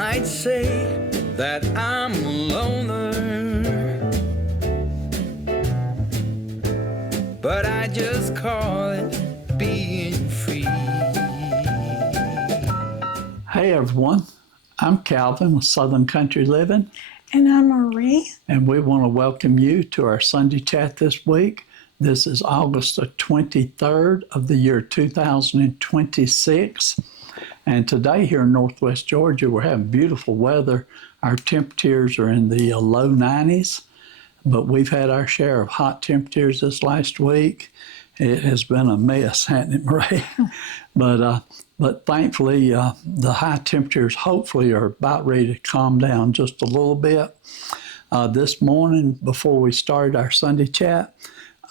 might say that I'm a loner, but I just call it being free. Hey everyone, I'm Calvin with Southern Country Living. And I'm Marie. And we want to welcome you to our Sunday chat this week. This is August the 23rd of the year 2026. And today here in Northwest Georgia, we're having beautiful weather. Our temperatures are in the low 90s, but we've had our share of hot temperatures this last week. It has been a mess, hasn't it, Marie? But thankfully, the high temperatures hopefully are about ready to calm down just a little bit. This morning, before we started our Sunday chat,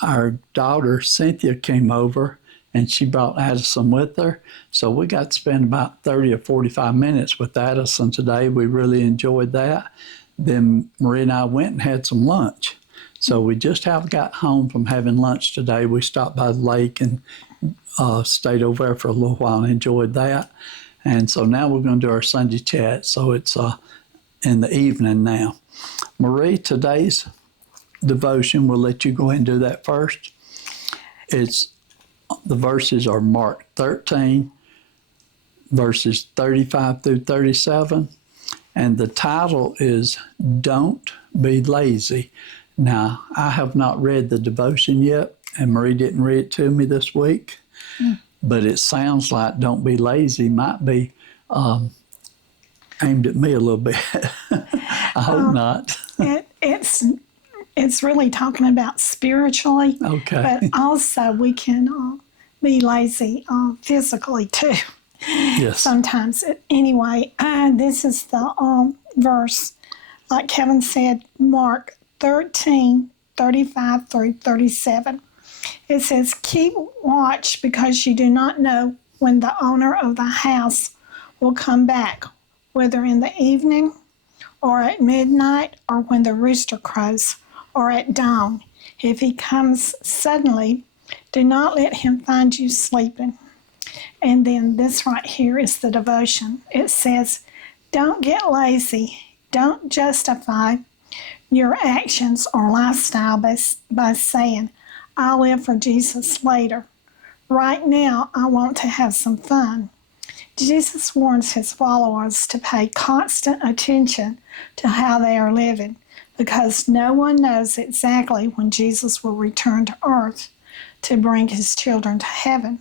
our daughter Cynthia came over and she brought Addison with her. So we got to spend about 30 or 45 minutes with Addison today. We really enjoyed that. Then Marie and I went and had some lunch. So we just have got home from having lunch today. We stopped by the lake and stayed over there for a little while and enjoyed that. And so now we're going to do our Sunday chat. So it's in the evening now. Marie, today's devotion, we'll let you go ahead and do that first. The verses are Mark 13, verses 35 through 37. And the title is Don't Be Lazy. Now, I have not read the devotion yet, and Marie didn't read it to me this week. But it sounds like Don't Be Lazy might be aimed at me a little bit. I hope not. It's really talking about spiritually. Okay. But also we can be lazy physically too. Yes. Sometimes. Anyway, this is the verse, like Kevin said, Mark 13, 35 through 37. It says, keep watch because you do not know when the owner of the house will come back, whether in the evening or at midnight or when the rooster crows or at dawn. If he comes suddenly, do not let him find you sleeping. And then this right here is the devotion. It says, don't get lazy. Don't justify your actions or lifestyle by saying, I'll live for Jesus later. Right now, I want to have some fun. Jesus warns his followers to pay constant attention to how they are living because no one knows exactly when Jesus will return to earth to bring his children to heaven.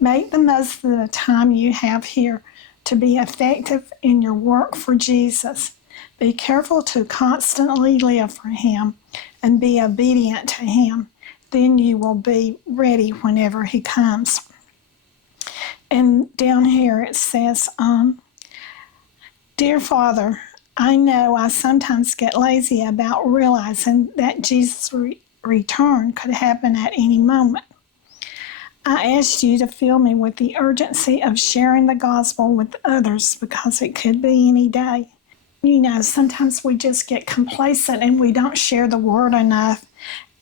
Make the most of the time you have here to be effective in your work for Jesus. Be careful to constantly live for him and be obedient to him. Then you will be ready whenever he comes. And down here it says, Dear Father, I know I sometimes get lazy about realizing that Jesus' return could happen at any moment. I asked you to fill me with the urgency of sharing the gospel with others because it could be any day. You know, sometimes we just get complacent and we don't share the word enough.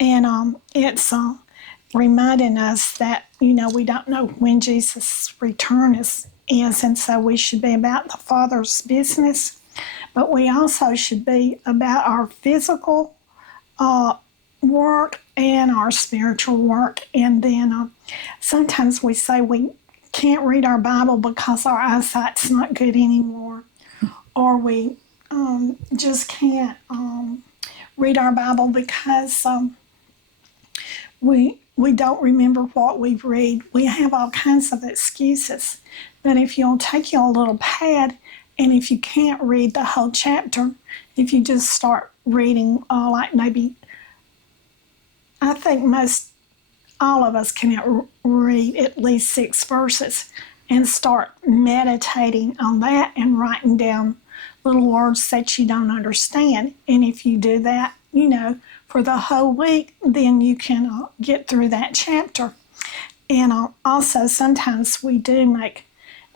And it's reminding us that, you know, we don't know when Jesus' return is, and so we should be about the Father's business. But we also should be about our physical work and our spiritual work. And then sometimes we say we can't read our Bible because our eyesight's not good anymore. Or we just can't read our Bible because we don't remember what we read. We have all kinds of excuses. But if you'll take your little pad, and if you can't read the whole chapter, if you just start reading, like maybe, I think all of us can read at least 6 verses and start meditating on that and writing down little words that you don't understand. And if you do that, you know, for the whole week, then you can get through that chapter. And also sometimes we do make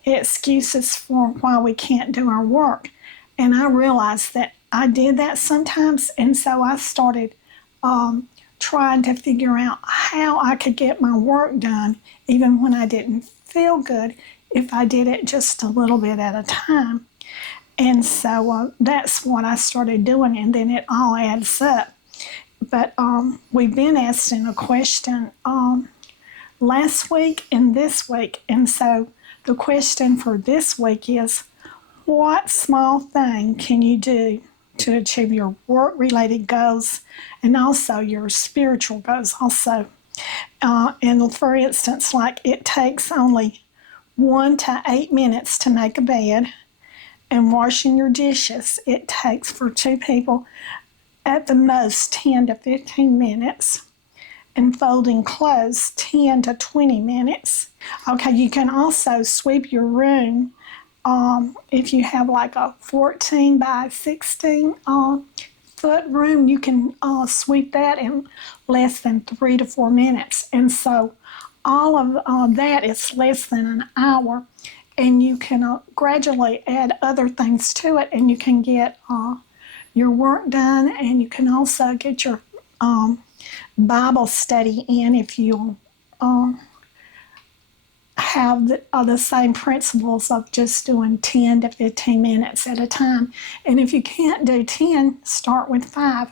excuses for why we can't do our work. And I realized that I did that sometimes, and so I started trying to figure out how I could get my work done even when I didn't feel good if I did it just a little bit at a time. And so that's what I started doing, and then it all adds up. But we've been asking a question last week and this week. And so the question for this week is, what small thing can you do to achieve your work-related goals and also your spiritual goals also? And for instance, like it takes only 1 to 8 minutes to make a bed, and washing your dishes, it takes for 2 people at the most 10 to 15 minutes, and folding clothes 10 to 20 minutes. Okay, you can also sweep your room. If you have like a 14 by 16 foot room, you can sweep that in less than 3 to 4 minutes. And so all of that is less than an hour. And you can gradually add other things to it, and you can get your work done, and you can also get your Bible study in if you have the same principles of just doing 10 to 15 minutes at a time. And if you can't do 10, start with 5.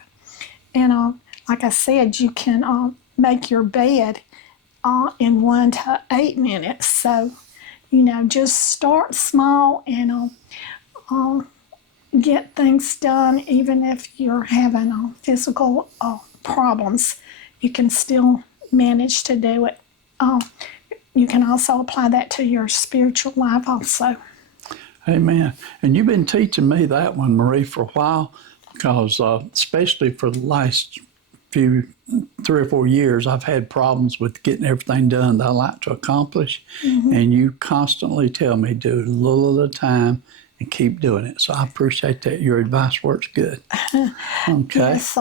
And like I said, you can make your bed in 1 to 8 minutes. So, just start small and get things done. Even if you're having physical problems, you can still manage to do it. You can also apply that to your spiritual life also. Amen. And you've been teaching me that one, Marie, for a while, because especially for the last 3 or 4 years, I've had problems with getting everything done that I like to accomplish. Mm-hmm. And you constantly tell me, do it a little at a time and keep doing it. So I appreciate that. Your advice works good. Okay. Yes,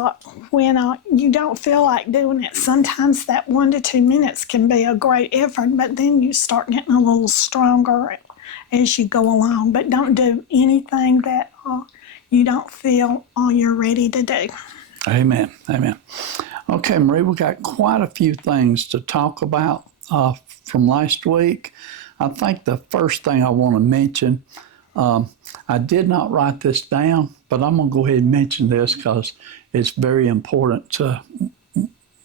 when you don't feel like doing it, sometimes that 1 to 2 minutes can be a great effort, but then you start getting a little stronger as you go along. But don't do anything that you don't feel you're ready to do. Amen. Amen. Okay, Marie, we got quite a few things to talk about from last week. I think the first thing I want to mention, I did not write this down, but I'm going to go ahead and mention this because it's very important to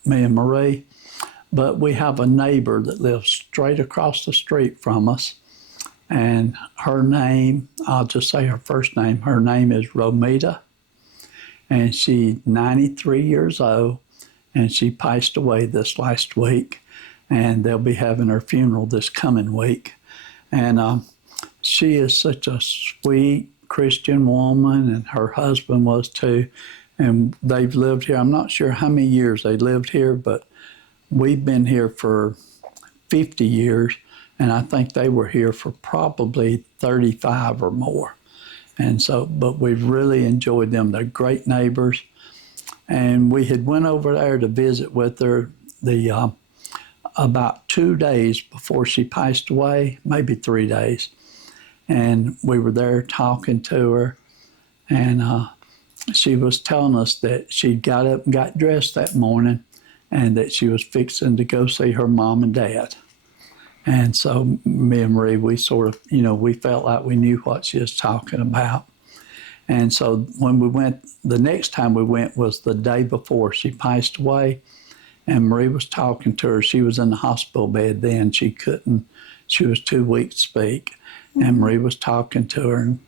me and Marie. But we have a neighbor that lives straight across the street from us. And her name, I'll just say her first name, her name is Romita. And she's 93 years old, and she passed away this last week. And they'll be having her funeral this coming week. And she is such a sweet Christian woman, and her husband was too. And they've lived here, I'm not sure how many years they lived here, but we've been here for 50 years, and I think they were here for probably 35 or more. And so, but we've really enjoyed them. They're great neighbors. And we had went over there to visit with her about 2 days before she passed away, maybe 3 days. And we were there talking to her. And she was telling us that she got up and got dressed that morning and that she was fixing to go see her mom and dad. And so me and Marie, we sort of, we felt like we knew what she was talking about. And so when we went, the next time we went was the day before she passed away. And Marie was talking to her. She was in the hospital bed then. She was too weak to speak. And Marie was talking to her.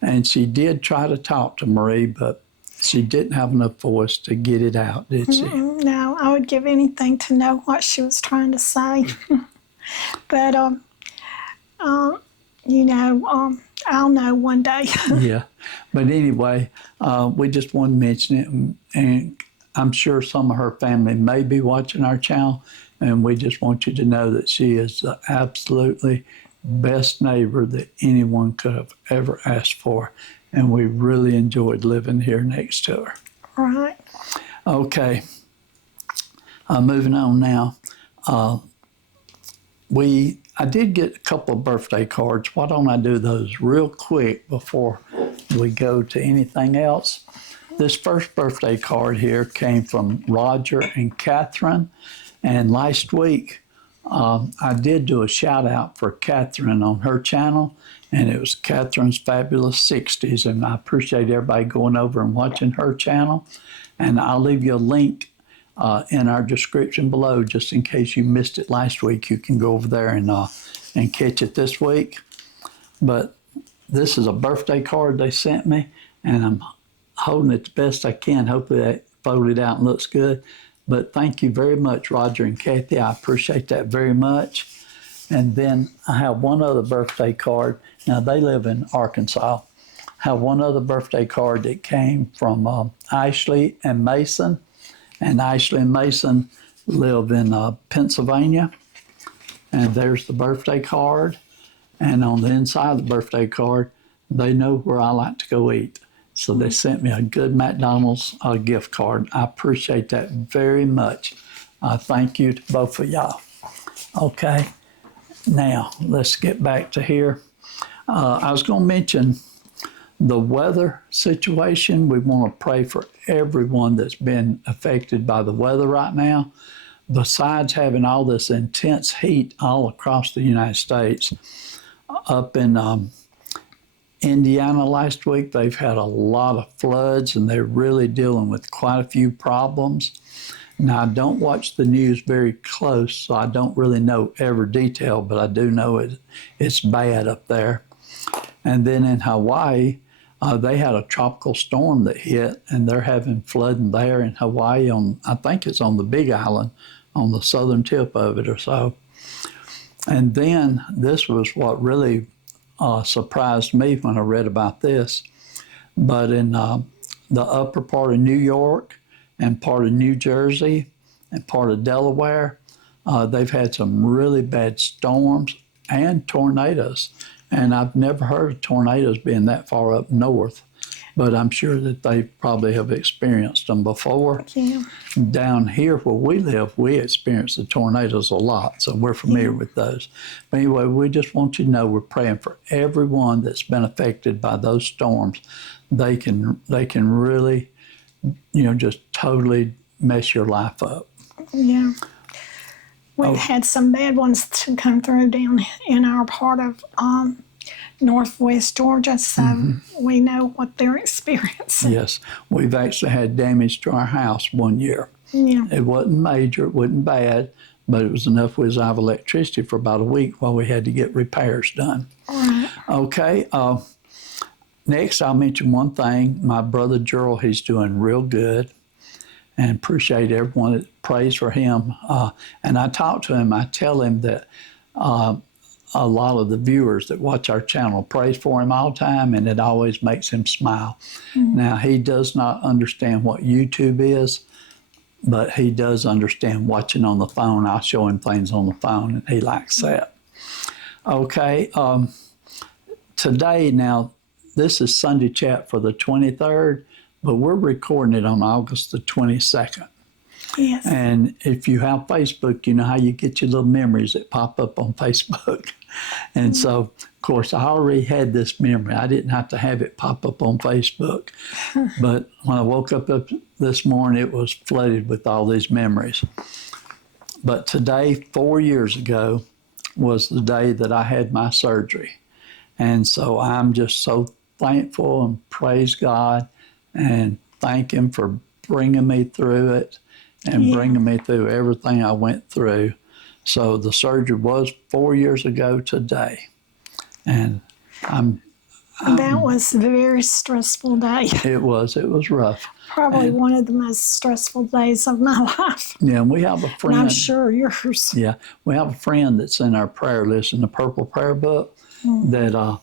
And she did try to talk to Marie, but she didn't have enough voice to get it out, did she? No, I would give anything to know what she was trying to say. But, I'll know one day. Yeah. But anyway, we just wanted to mention it. And I'm sure some of her family may be watching our channel. And we just want you to know that she is the absolutely best neighbor that anyone could have ever asked for. And we really enjoyed living here next to her. Right. Okay. Moving on now. I did get a couple of birthday cards. Why don't I do those real quick before we go to anything else? This first birthday card here came from Roger and Catherine. And last week, I did do a shout out for Catherine on her channel, and it was Catherine's Fabulous 60s. And I appreciate everybody going over and watching her channel. And I'll leave you a link in our description below, just in case you missed it last week. You can go over there and catch it this week. But this is a birthday card they sent me, and I'm holding it the best I can. Hopefully that folded out and looks good. But thank you very much, Roger and Kathy. I appreciate that very much. And then I have one other birthday card. Now, they live in Arkansas. I have one other birthday card that came from Ashley and Mason. And Ashley and Mason live in Pennsylvania. And there's the birthday card. And on the inside of the birthday card, they know where I like to go eat. So they sent me a good McDonald's gift card. I appreciate that very much. Thank you to both of y'all. Okay, now let's get back to here. I was going to mention the weather situation. We want to pray for everyone that's been affected by the weather right now. Besides having all this intense heat all across the United States, up in Indiana last week, they've had a lot of floods, and they're really dealing with quite a few problems. Now, I don't watch the news very close, so I don't really know every detail, but I do know it's bad up there. And then in Hawaii, they had a tropical storm that hit, and they're having flooding there in Hawaii I think it's on the Big Island, on the southern tip of it or so. And then this was what really surprised me when I read about this. But in the upper part of New York and part of New Jersey and part of Delaware, they've had some really bad storms and tornadoes. And I've never heard of tornadoes being that far up north, but I'm sure that they probably have experienced them before. Yeah. Down here where we live, we experience the tornadoes a lot, so we're familiar with those. But anyway, we just want you to know we're praying for everyone that's been affected by those storms. They can really, just totally mess your life up. Yeah. We've had some bad ones to come through down in our part of northwest Georgia, so we know what they're experiencing. Yes, we've actually had damage to our house one year. Yeah. It wasn't major, it wasn't bad, but it was enough we was out of electricity for about a week while we had to get repairs done. Right. Okay, next I'll mention one thing. My brother Gerald, he's doing real good, and appreciate everyone that prays for him. And I talk to him, I tell him that a lot of the viewers that watch our channel prays for him all the time, and it always makes him smile. Now, he does not understand what YouTube is, but he does understand watching on the phone. I'll show him things on the phone, and he likes that. Okay, today, now, this is Sunday Chat for the 23rd, but we're recording it on August the 22nd. Yes. And if you have Facebook, you know how you get your little memories that pop up on Facebook. And so, of course, I already had this memory. I didn't have to have it pop up on Facebook. But when I woke up this morning, it was flooded with all these memories. But today, 4 years ago, was the day that I had my surgery. And so I'm just so thankful and praise God and thank Him for bringing me through it and bringing me through everything I went through. So the surgery was 4 years ago today. And that was a very stressful day. it was rough. Probably one of the most stressful days of my life. Yeah, and we have a friend. And I'm sure yours. Yeah, we have a friend that's in our prayer list in the Purple Prayer Book that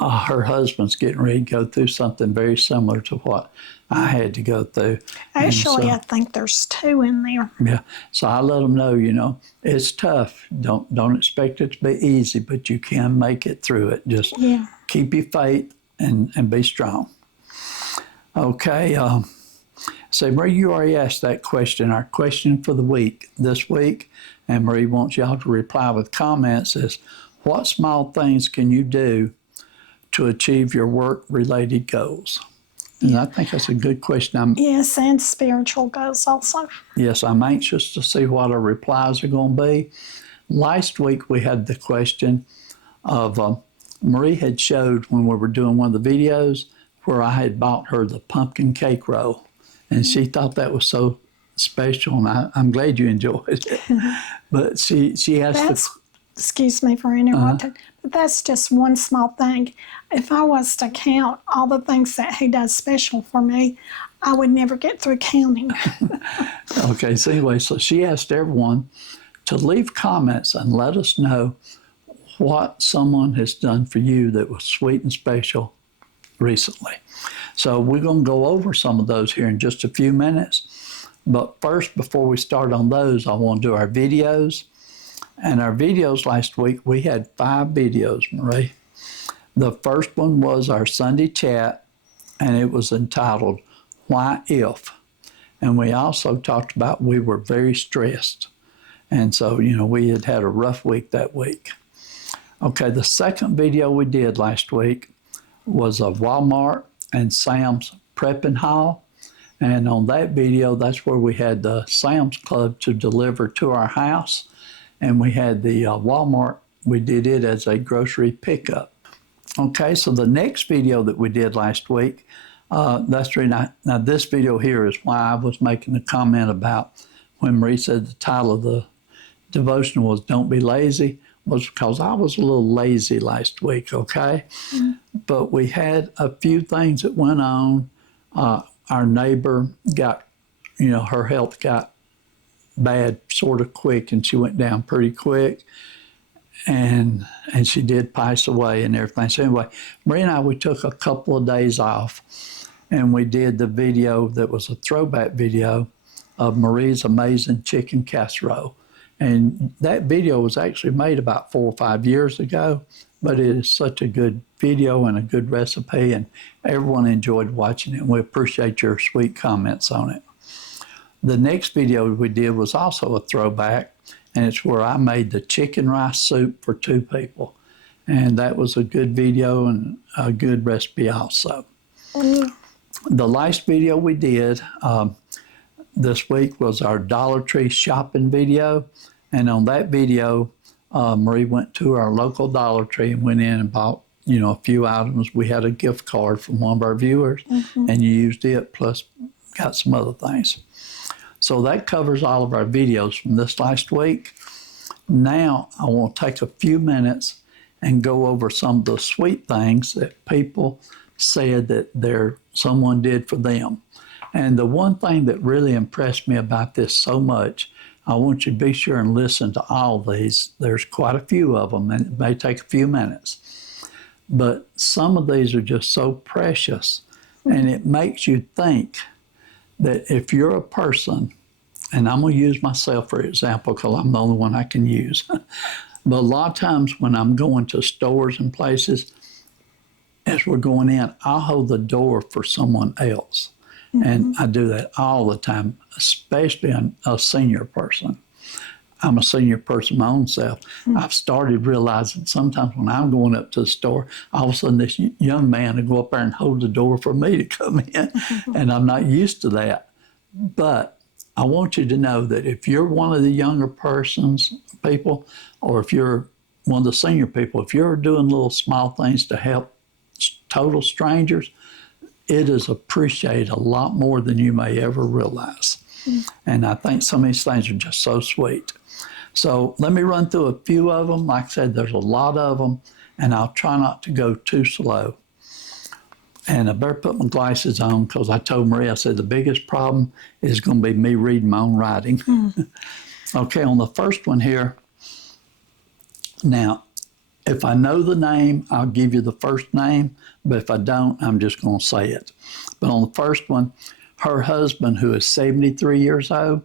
her husband's getting ready to go through something very similar to what I had to go through. Actually, I think there's two in there. Yeah, so I let them know, it's tough. Don't expect it to be easy, but you can make it through it. Just keep your faith and be strong. Okay, so Marie, you already asked that question. Our question for the week, this week, and Marie wants y'all to reply with comments, is what small things can you do to achieve your work-related goals? And I think that's a good question. Yes, and spiritual goals also. Yes, I'm anxious to see what our replies are going to be. last week we had the question of Marie had showed when we were doing one of the videos where I had bought her the pumpkin cake roll. And she thought that was so special, and I'm glad you enjoyed it. But she asked excuse me for interrupting, but that's just one small thing. If I was to count all the things that he does special for me, I would never get through counting. Okay, so anyway, so she asked everyone to leave comments and let us know what someone has done for you that was sweet and special recently. So we're going to go over some of those here in just a few minutes. But first, before we start on those, I want to do our videos. And our videos last week, we had 5 videos, Marie. The first one was our Sunday chat, and it was entitled, Why If? And we also talked about we were very stressed. And so, we had had a rough week that week. Okay, the second video we did last week was a Walmart and Sam's prepping haul. And on that video, that's where we had the Sam's Club to deliver to our house. And we had the Walmart, we did it as a grocery pickup. Okay, so the next video that we did last week, that's really now this video here is why I was making the comment about when Marie said the title of the devotional was Don't Be Lazy, was because I was a little lazy last week, okay? Mm-hmm. But we had a few things that went on. Our neighbor got, her health got bad sort of quick, and she went down pretty quick. And she did pass away and everything. So anyway, Marie and I, we took a couple of days off, and we did the video that was a throwback video of Marie's amazing chicken casserole. And that video was actually made about 4 or 5 years ago, but it is such a good video and a good recipe, and everyone enjoyed watching it, and we appreciate your sweet comments on it. The next video we did was also a throwback, and it's where I made the chicken rice soup for 2 people. And that was a good video and a good recipe also. The last video we did this week was our Dollar Tree shopping video. And on that video, Marie went to our local Dollar Tree and went in and bought, a few items. We had a gift card from one of our viewers, and you used it, plus got some other things. So that covers all of our videos from this last week. Now I want to take a few minutes and go over some of the sweet things that people said that someone did for them. And the one thing that really impressed me about this so much, I want you to be sure and listen to all these. There's quite a few of them, and it may take a few minutes. But some of these are just so precious, and it makes you think that if you're a person, and I'm going to use myself for example because I'm the only one I can use, but a lot of times when I'm going to stores and places, as we're going in, I'll hold the door for someone else. And I do that all the time, especially a senior person. I'm a senior person my own self. I've started realizing sometimes when I'm going up to the store, all of a sudden this young man will go up there and hold the door for me to come in. And I'm not used to that. But I want you to know that if you're one of the younger people, or if you're one of the senior people, if you're doing little small things to help total strangers, it is appreciated a lot more than you may ever realize. And I think some of these things are just so sweet. So let me run through a few of them. Like I said, there's a lot of them, and I'll try not to go too slow. And I better put my glasses on because I told Marie, I said, the biggest problem is going to be me reading my own writing. Okay, on the first one here, now, if I know the name, I'll give you the first name, but if I don't, I'm just going to say it. But on the first one, her husband, who is 73 years old,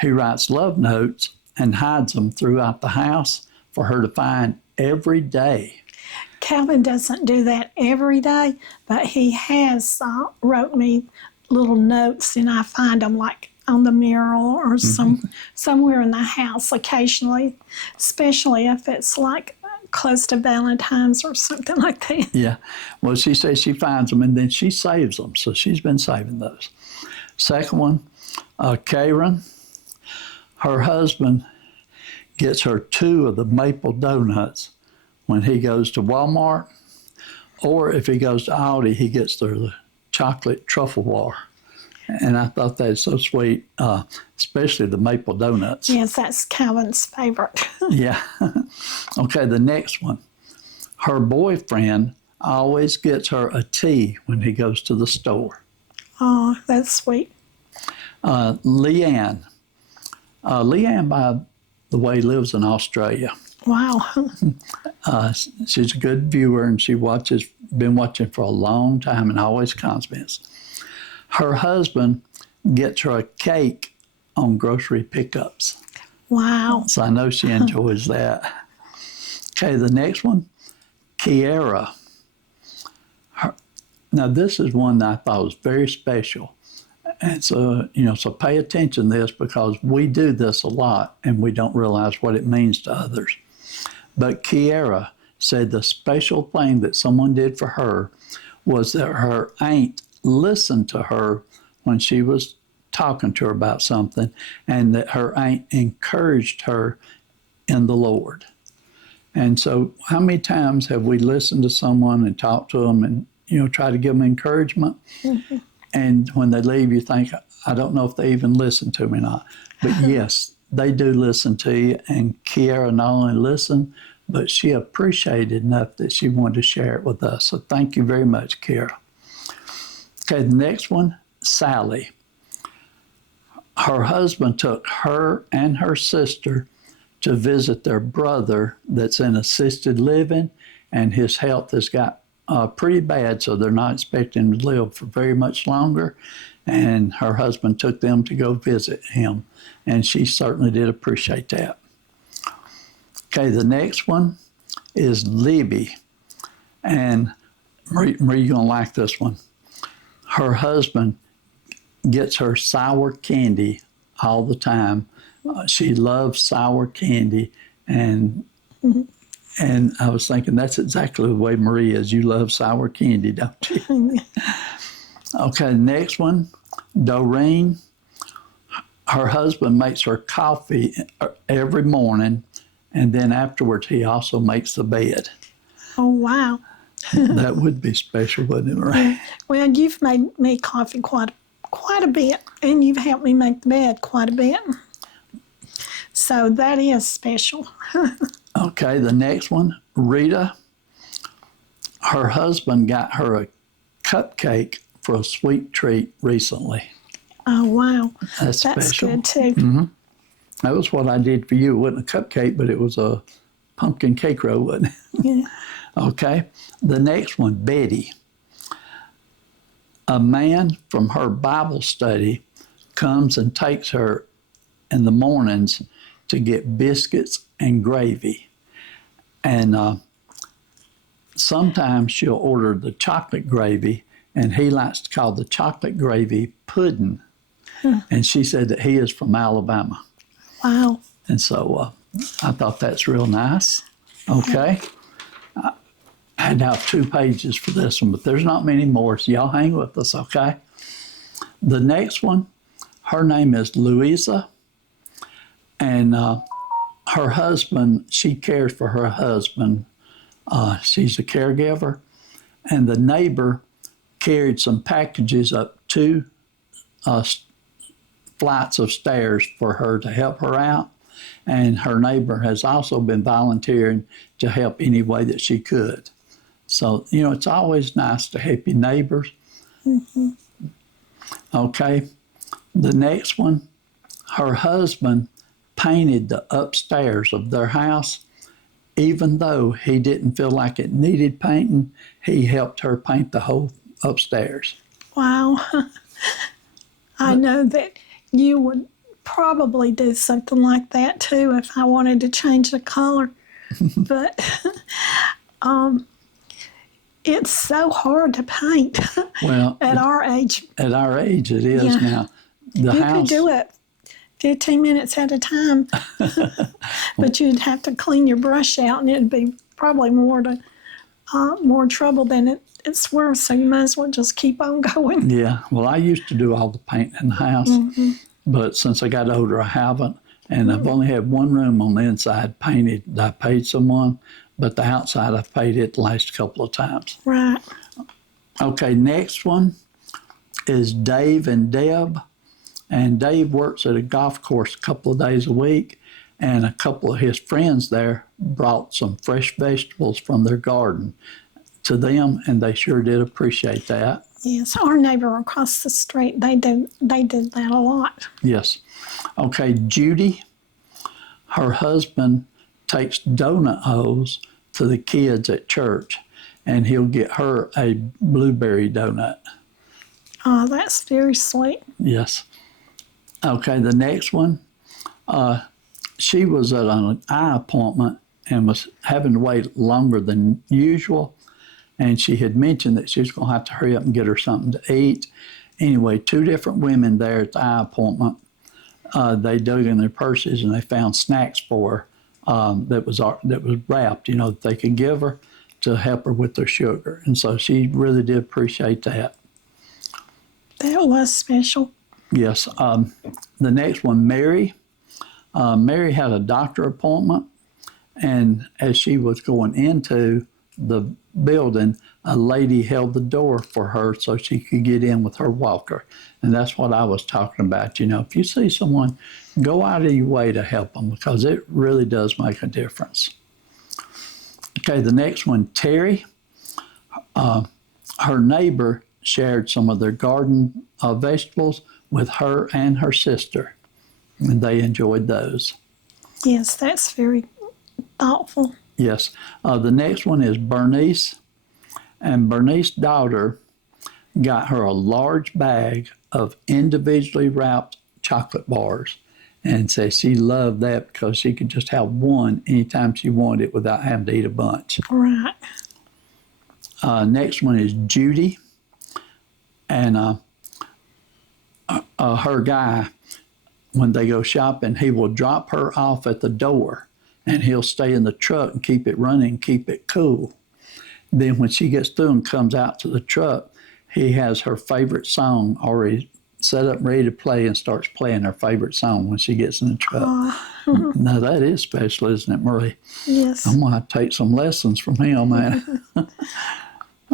he writes love notes and hides them throughout the house for her to find every day. Calvin doesn't do that every day, but he has wrote me little notes, and I find them like on the mirror or somewhere in the house occasionally, especially if it's like close to Valentine's or something like that. Yeah. Well, she says she finds them and then she saves them. So she's been saving those. Second one, Karen, her husband gets her 2 of the maple donuts when he goes to Walmart, or if he goes to Aldi, he gets the chocolate truffle bar. And I thought that was so sweet, especially the maple donuts. Yes, that's Calvin's favorite. Yeah. Okay, the next one. Her boyfriend always gets her a tea when he goes to the store. Oh, that's sweet. Leanne. Leanne, by the way, lives in Australia. Wow. She's a good viewer, and been watching for a long time and always comments. Her husband gets her a cake on grocery pickups. Wow. So I know she enjoys that. Okay, the next one, Kiara. Now this is one that I thought was very special. And so, so pay attention to this, because we do this a lot and we don't realize what it means to others. But Kiara said the special thing that someone did for her was that her aunt listened to her when she was talking to her about something, and that her aunt encouraged her in the Lord. And so how many times have we listened to someone and talked to them and, try to give them encouragement? Mm-hmm. And when they leave, you think, I don't know if they even listen to me or not. But yes, they do listen to you. And Kiara not only listened, but she appreciated enough that she wanted to share it with us. So thank you very much, Kiara. Okay, the next one, Sally. Her husband took her and her sister to visit their brother that's in assisted living, and his health has got pretty bad, so they're not expecting him to live for very much longer. And her husband took them to go visit him, and she certainly did appreciate that. Okay, the next one is Libby. And Marie, you're going to like this one. Her husband gets her sour candy all the time. She loves sour candy, and I was thinking that's exactly the way Marie is. You love sour candy, don't you? Okay, next one, Doreen. Her husband makes her coffee every morning, and then afterwards he also makes the bed. Oh, wow. That would be special, wouldn't it, Marie? Well, you've made me coffee quite a bit, and you've helped me make the bed quite a bit. So that is special. Okay, the next one, Rita. Her husband got her a cupcake for a sweet treat recently. Oh, wow. That's special. Good, too. Mm-hmm. That was what I did for you. It wasn't a cupcake, but it was a pumpkin cake roll, wasn't it? Yeah. Okay, the next one, Betty. A man from her Bible study comes and takes her in the mornings to get biscuits and gravy. And sometimes she'll order the chocolate gravy, and he likes to call the chocolate gravy pudding. And she said that he is from Alabama. Wow. And so I thought that's real nice. Okay. I had now 2 pages for this one, but there's not many more, so y'all hang with us, okay? The next one, her name is Louisa, and her husband, she cares for her husband. She's a caregiver, and the neighbor carried some packages up 2 flights of stairs for her to help her out, and her neighbor has also been volunteering to help any way that she could. So, it's always nice to help your neighbors. Mm-hmm. Okay, the next one, her husband painted the upstairs of their house. Even though he didn't feel like it needed painting, he helped her paint the whole upstairs. Wow. I know that you would probably do something like that too if I wanted to change the color. But it's so hard to paint. Well, at our age. At our age, it is now. You could do it 15 minutes at a time, but you'd have to clean your brush out, and it'd be probably more trouble than it's worth. So you might as well just keep on going. Yeah. Well, I used to do all the painting in the house, but since I got older, I haven't. And I've only had one room on the inside painted that I paid someone, but the outside I've paid it the last couple of times. Right. Okay, next one is Dave and Deb. And Dave works at a golf course a couple of days a week, and a couple of his friends there brought some fresh vegetables from their garden to them, and they sure did appreciate that. Yes, our neighbor across the street, they did that a lot. Yes. Okay, Judy, her husband takes donut holes to the kids at church, and he'll get her a blueberry donut. Oh, that's very sweet. Yes. Okay, the next one, she was at an eye appointment and was having to wait longer than usual. And she had mentioned that she was going to have to hurry up and get her something to eat. Anyway, 2 different women there at the eye appointment, they dug in their purses and they found snacks for her that was wrapped, that they could give her to help her with their sugar. And so she really did appreciate that. That was special. Yes. The next one, Mary. Mary had a doctor appointment, and as she was going into the building, a lady held the door for her so she could get in with her walker. And that's what I was talking about. If you see someone, go out of your way to help them, because it really does make a difference. Okay, the next one, Terry. Her neighbor shared some of their garden vegetables with her and her sister, and they enjoyed those. Yes, that's very thoughtful. Yes. The next one is Bernice, and Bernice's daughter got her a large bag of individually wrapped chocolate bars, and said she loved that because she could just have one anytime she wanted it without having to eat a bunch. Right. Next one is Judy, and her guy, when they go shopping, he will drop her off at the door, and he'll stay in the truck and keep it running, keep it cool. Then when she gets through and comes out to the truck, he has her favorite song already set up, ready to play, and starts playing her favorite song when she gets in the truck. Now that is special, isn't it, Marie? Yes. I'm going to have to take some lessons from him, man.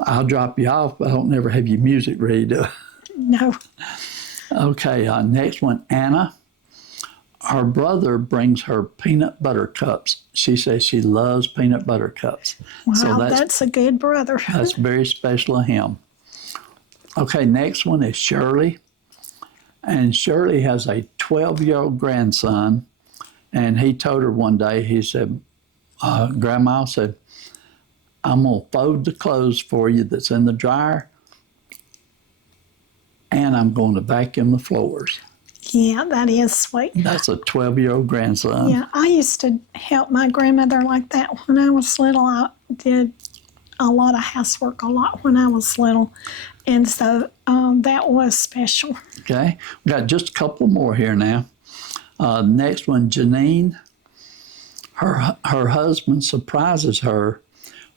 I'll drop you off, but I don't never have your music ready to. No. Okay, next one, Anna. Her brother brings her peanut butter cups. She says she loves peanut butter cups. Wow, So that's a good brother. that's very special of him. Okay, next one is Shirley. And Shirley has a 12-year-old grandson. And he told her one day, he said, Grandma said, I'm going to fold the clothes for you that's in the dryer, and I'm going to vacuum the floors. Yeah, that is sweet. That's a 12-year-old grandson. Yeah, I used to help my grandmother like that when I was little. I did a lot of housework a lot when I was little. And so that was special. Okay, we got just a couple more here now. Next one, Janine. Her husband surprises her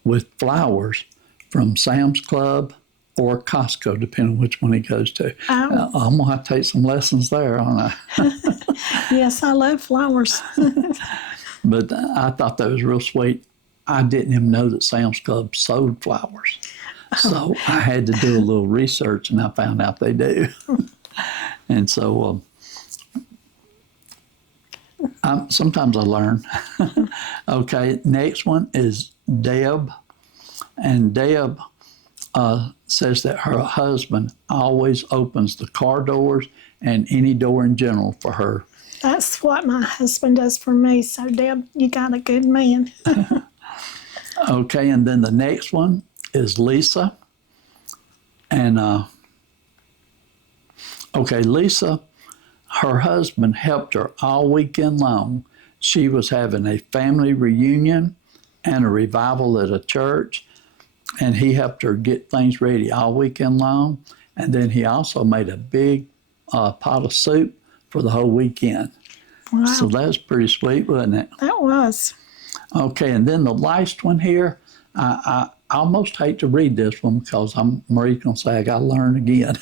with flowers from Sam's Club or Costco, depending on which one he goes to. I'm going to have to take some lessons there, aren't I? Yes, I love flowers. But I thought that was real sweet. I didn't even know that Sam's Club sold flowers. So I had to do a little research, and I found out they do. And so sometimes I learn. Okay, next one is Deb. And Deb says that her husband always opens the car doors and any door in general for her. That's what my husband does for me. So, Deb, you got a good man. Okay, and then the next one is Lisa. And, okay, Lisa, her husband helped her all weekend long. She was having a family reunion and a revival at a church, and he helped her get things ready all weekend long. And then he also made a big pot of soup for the whole weekend. Wow. So that was pretty sweet, wasn't it? That was. Okay, and then the last one here, I almost hate to read this one because Marie's going to say I got to learn again.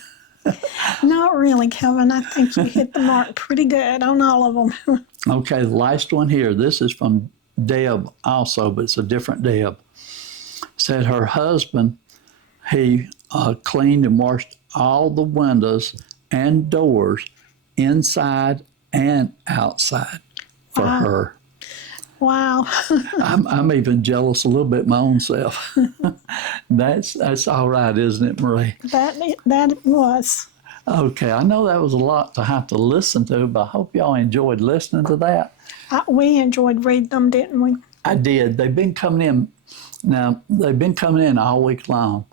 Not really, Kevin. I think you hit the mark pretty good on all of them. Okay, the last one here. This is from Deb also, but it's a different Deb. Said her husband, he cleaned and washed all the windows and doors inside and outside for Wow. her. Wow. I'm even jealous a little bit my own self. That's all right, isn't it, Marie? That was. Okay, I know that was a lot to have to listen to, but I hope y'all enjoyed listening to that. We enjoyed reading them, didn't we? I did. They've been coming in. Now, they've been coming in all week long.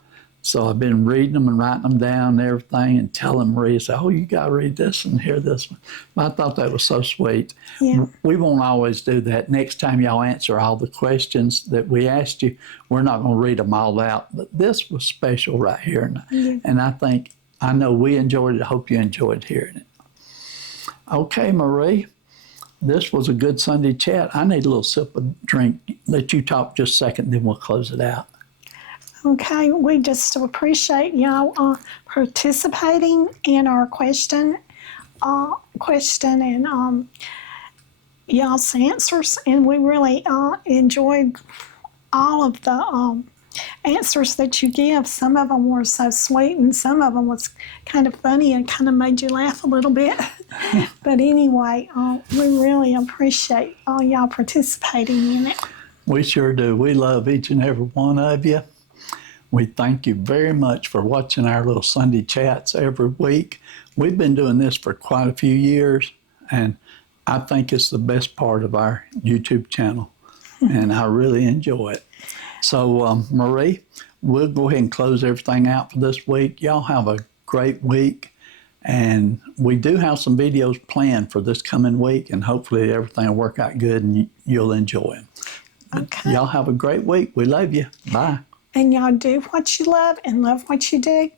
So I've been reading them and writing them down and everything and telling Maria, say, oh, you got to read this and hear this one. But I thought that was so sweet. Yeah. We won't always do that. Next time y'all answer all the questions that we asked you, we're not going to read them all out. But this was special right here. And I know we enjoyed it. I hope you enjoyed hearing it. Okay, Marie, this was a good Sunday chat. I need a little sip of drink. Let you talk just a second, then we'll close it out. Okay, we just appreciate y'all participating in our question and y'all's answers, and we really enjoyed all of the answers that you give. Some of them were so sweet, and some of them was kind of funny and kind of made you laugh a little bit. But anyway, we really appreciate all y'all participating in it. We sure do. We love each and every one of you. We thank you very much for watching our little Sunday chats every week. We've been doing this for quite a few years, and I think it's the best part of our YouTube channel, and I really enjoy it. So, Marie, we'll go ahead and close everything out for this week. Y'all have a great week, and we do have some videos planned for this coming week, and hopefully everything will work out good and you'll enjoy them. Okay. Y'all have a great week. We love you. Bye. And y'all do what you love and love what you do.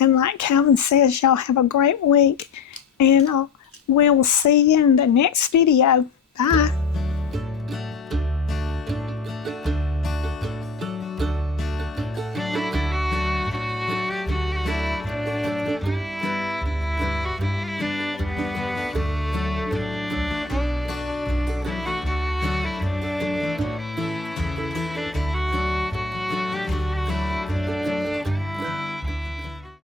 And like Calvin says, y'all have a great week. And we'll see you in the next video. Bye.